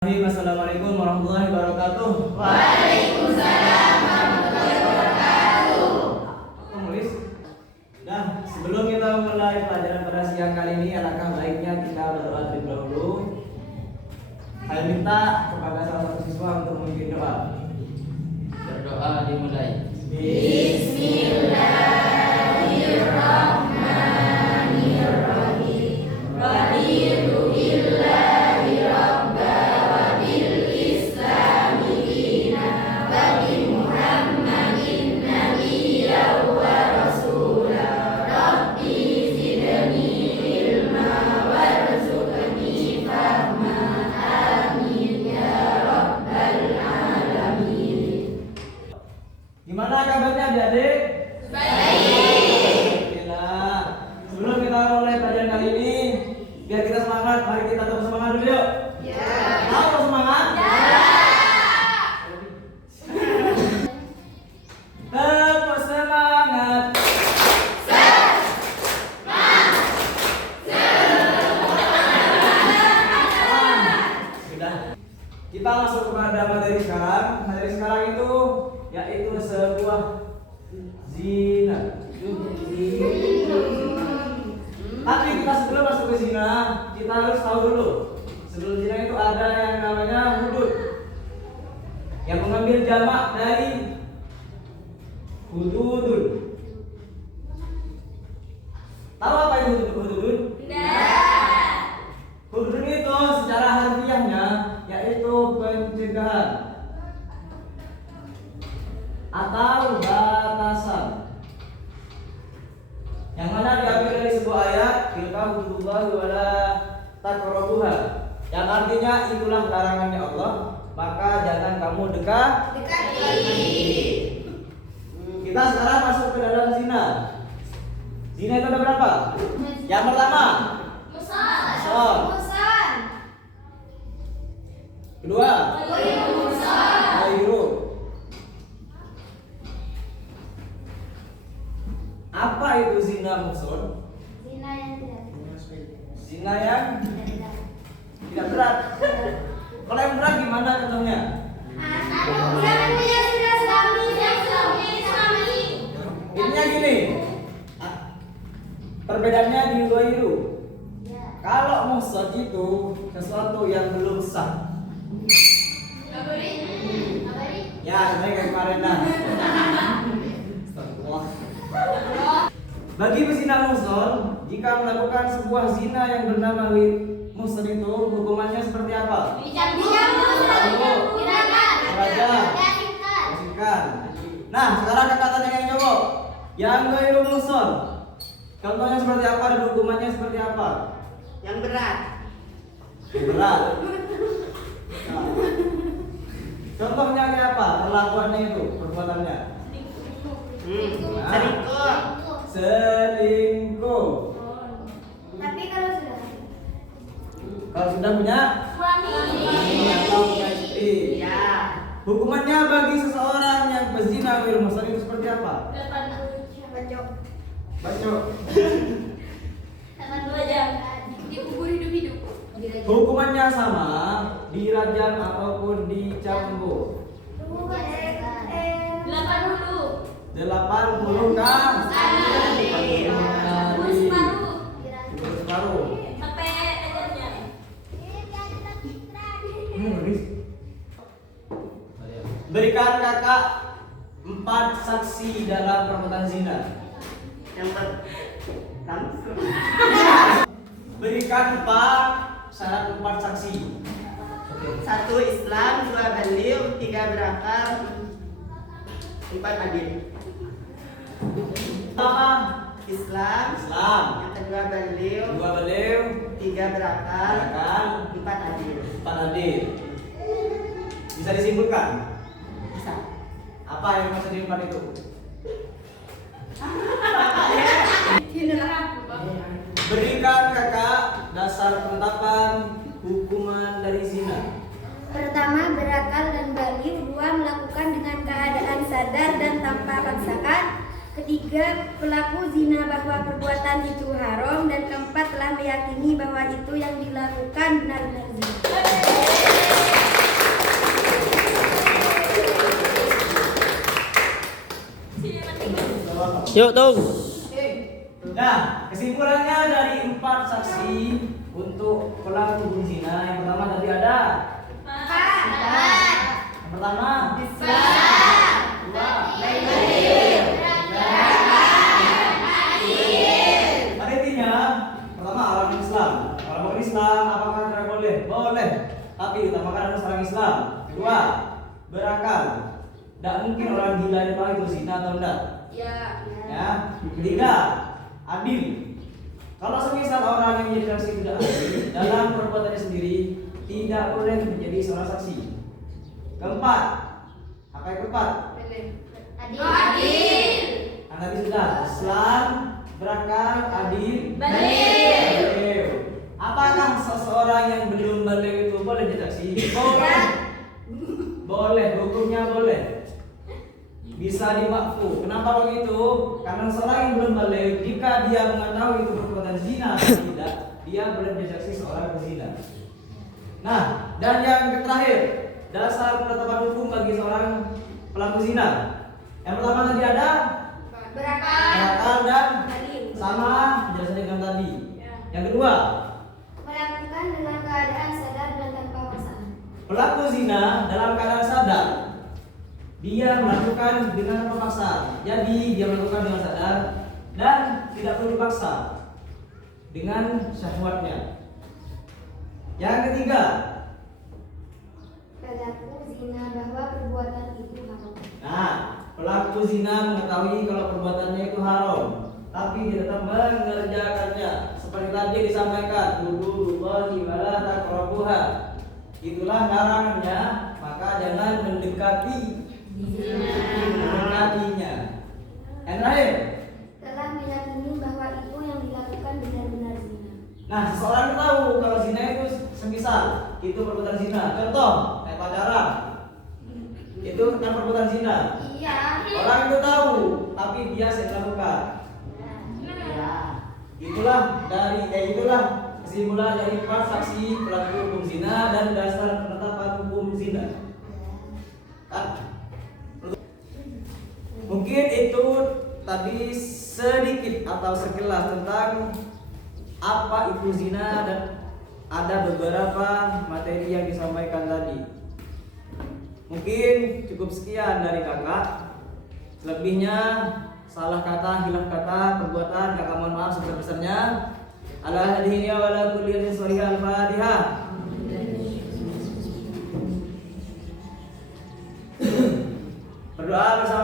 Assalamualaikum warahmatullahi wabarakatuh. Waalaikumsalam warahmatullahi wabarakatuh. Menulis. Nah, sebelum kita mulai pelajaran pada siang kali ini, alangkah baiknya kita berdoa terlebih dahulu. Saya minta kepada salah satu siswa untuk memimpin doa. Berdoa dimulai. Bismillahirrahmanirrahim. Raditu billahi rabba wa bil islami dinan wa bi Muhammadin nabiyyan wa rasula. Rabbi zidni ilma warzuqni fahma. Amin ya rabbal alamin. Gimana kabarnya adik-adik? Alhamdulillah. Sebelum kita mulai pelajaran kali ini, biar kita semangat, mari kita tetap semangat dulu yuk. Mau semangat? Tetap semangat. Sudah. Kita masuk kepada materi sekarang. Materi sekarang itu yaitu sebuah zina. Tapi kita sebelum masuk ke zina, kita harus tahu dulu. Sebelum zina itu ada yang namanya hudud, yang mengambil jamak dari hududun. Tahu apa itu hududun? Hududun itu secara harfiahnya yaitu pencegahan atau batasan, yang mana diambil dari sebuah ayat, tilka hududullah wala taqrabuha, yang artinya itulah larangannya Allah, maka jangan kamu dekati. Kita sekarang masuk ke dalam zina. Zina itu ada berapa? Yang pertama, musan. Kedua, ghairu. Apa itu zina muhson? Zina yang tidak berat. Kalau yang berat gimana contohnya? Intinya gini. Perbedaannya di ghairu. Kalau muhson itu sesuatu yang belum sah. Ya, sebenarnya kayak kemarin lah. Astagfirullah. Bagi pezina muhson, jika melakukan sebuah zina yang bernama muhson itu, hukumannya seperti apa? Diasingkan. Nah, sekarang kakak tanya yang jawab. Yang ghairu muhson, contohnya seperti apa dan hukumannya seperti apa? Yang berat. Berat. Nah. Contohnya kayak apa? Perlakuannya itu, perbuatannya. Selingkuh. Tapi kalau sudah punya suami atau punya istri. Ya. Hukumannya bagi seseorang yang berzina ghairu muhsan itu seperti apa? Bacok. dikubur hidup-hidup. Hukumannya sama, dirajam ataupun dicambuk. 80 kan? Separuh. Berikan kakak 4 saksi dalam perbuatan zina. Yang pertama. Berikan 4 syarat 4 saksi. 1 Islam, 2 baligh, 3 berakal, 4 adil. Pertama, Islam, Islam. yang kedua baligh, 2 beliau, 3 berakal, kan 4 adil. 4 adil. Bisa disimpulkan? Bisa. Apa yang maksud di 4 itu? Berikan kakak dasar penetapan hukuman dari zina. Pertama, berakal dan baligh. 2, melakukan dengan keadaan sadar dan tanpa paksaan. Ketiga, pelaku zina bahwa perbuatan itu haram. Dan keempat, telah meyakini bahwa itu yang dilakukan benar-benar zina. Yuk, Tung. Nah, kesimpulannya dari 4 saksi untuk pelaku hukum zina. Yang pertama tadi ada. Yang pertama. Dua. Pada intinya, pertama orang Islam. Kalau orang Islam, apakah tidak boleh? Boleh. Tapi utamakan harus orang Islam. Kedua, berakal. Tidak mungkin orang gila itu tahu itu zina atau tidak. Ya. Ketiga, adil. Kalau semisal orang yang menjadi saksi tidak adil dalam perbuatannya sendiri, tidak boleh menjadi seorang saksi. Keempat, apa yang keempat? Adil. Tadi sudah Islam, berakal, adil, Baliw. Apakah seseorang yang belum balik itu boleh jadi saksi? Boleh. Boleh, hukumnya boleh. Bisa dimakfu. Kenapa begitu? Karena seorang yang belum balik, jika dia mengetahui itu perbuatan zina atau tidak, dia boleh menjadi saksi seorang berzina. Nah, dan yang terakhir, dasar penetapan hukum bagi seorang pelaku zina. Yang pertama tadi ada berakal dan sama jasa dengan tadi. Yang kedua, Melakukan dengan keadaan sadar dan tanpa paksaan. pelaku zina dalam keadaan sadar. Dia melakukan dengan pemaksaan. Jadi dia melakukan dengan sadar dan tidak perlu dipaksa dengan syahwatnya. Yang ketiga, Pelaku zina bahwa perbuatan itu haram. nah, pelaku zina mengetahui kalau perbuatannya itu haram, tapi dia tetap mengerjakannya. Seperti tadi disampaikan, hududullahi wala taqrabuha. Itulah larangannya, maka jangan mendekatinya. Yang terakhir, Telah meyakini bahwa itu yang dilakukan benar-benar zina. nah seseorang tahu kalau zina itu semisal itu perbuatan zina. Contoh, kayak pacaran, itu kan perbuatan zina. Iya. Orang itu tahu, tapi dia sedang melakukan. Itulah kesimpulan dari 4 saksi pelaku hukum zina dan dasar penetapan hukum zina. Mungkin itu tadi sedikit atau sekilas tentang apa itu zina dan ada beberapa materi yang disampaikan tadi. Mungkin cukup sekian dari kakak. Selebihnya salah kata, hilaf kata, perbuatan kakak mohon maaf sebesar-besarnya. Ala hadhihi wa ala kulli sholiha al-Fatihah. Berdoa bersama